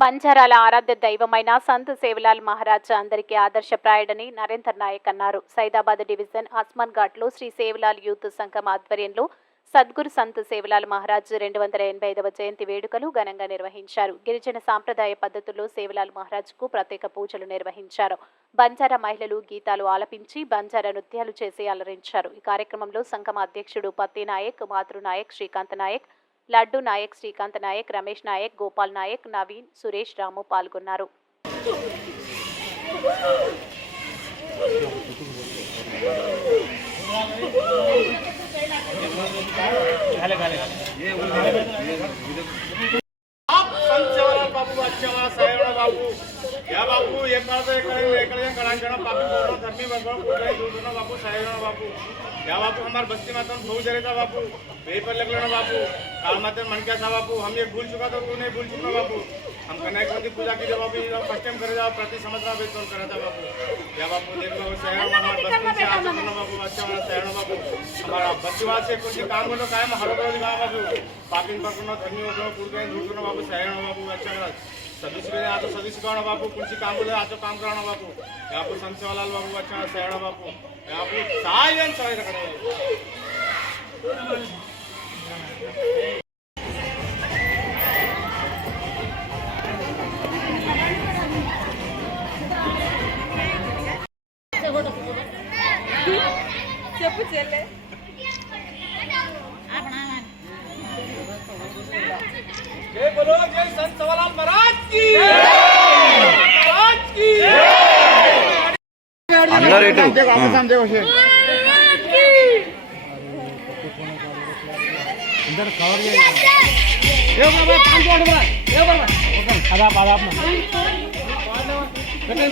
బంజారాల ఆరాధ్య దైవమైన సంత్ సేవలాల్ మహారాజ్ అందరికీ ఆదర్శప్రాయుడని నరేందర్ నాయక్ అన్నారు. సైదాబాద్ డివిజన్ అస్మాన్ ఘాట్లో శ్రీ సేవలాల్ యూత్ సంఘం ఆధ్వర్యంలో సద్గురు సంత్ సేవలాల్ మహారాజ్ 285వ జయంతి వేడుకలు ఘనంగా నిర్వహించారు. గిరిజన సాంప్రదాయ పద్ధతుల్లో సేవలాల్ మహారాజ్కు ప్రత్యేక పూజలు నిర్వహించారు. బంజారా మహిళలు గీతాలు ఆలపించి బంజారా నృత్యాలు చేసి అలరించారు. ఈ కార్యక్రమంలో సంఘం అధ్యక్షుడు పత్తి నాయక్, మాతృ నాయక్, శ్రీకాంత్ నాయక్, లడ్డు నాయక్, శ్రీకాంత్ నాయక్, రమేష్ నాయక్, గోపాల్ నాయక్, నవీన్, సురేష్, రాము పాల్గొన్నారు. या बापू एक पापी धर्मी बापू साहेब बापू या बापू हमारे बस्ती माता बहुत जरे था बापू पेपर लग लेना बापू काल माता मन क्या था बापू हम ये भूल चुका था तू नहीं भूल चुका बापू हम कन्या की पूजा की बापू फर्स्ट टाइम करे जाओ प्रति समझना बेतौल करा था बापू या बापू देख लो शहर हमारे बस्ती से आगे करना बापू अच्छा हमारा शहर बापू हमारा बस्तीवाद से कुछ काम करो कायम हर रोज गाँव बापू पापी पकड़ना धर्मी पूर्ण झूठ बापू शहर बापू अच्छा सदस्य आता सदस्य शिकवणं बापू कुछ काम बोले आता काम करणं बापू यापू संत सेवालाल बापू अच्छा सैण बापू यापू सहाय చెప్పు చెల్లె जय बोलो जय संत सेवालाल महाराज की अंदर इटू अंदर कवर ये बाबा काम कोड बरा ये बाबा आदाब आदाब ना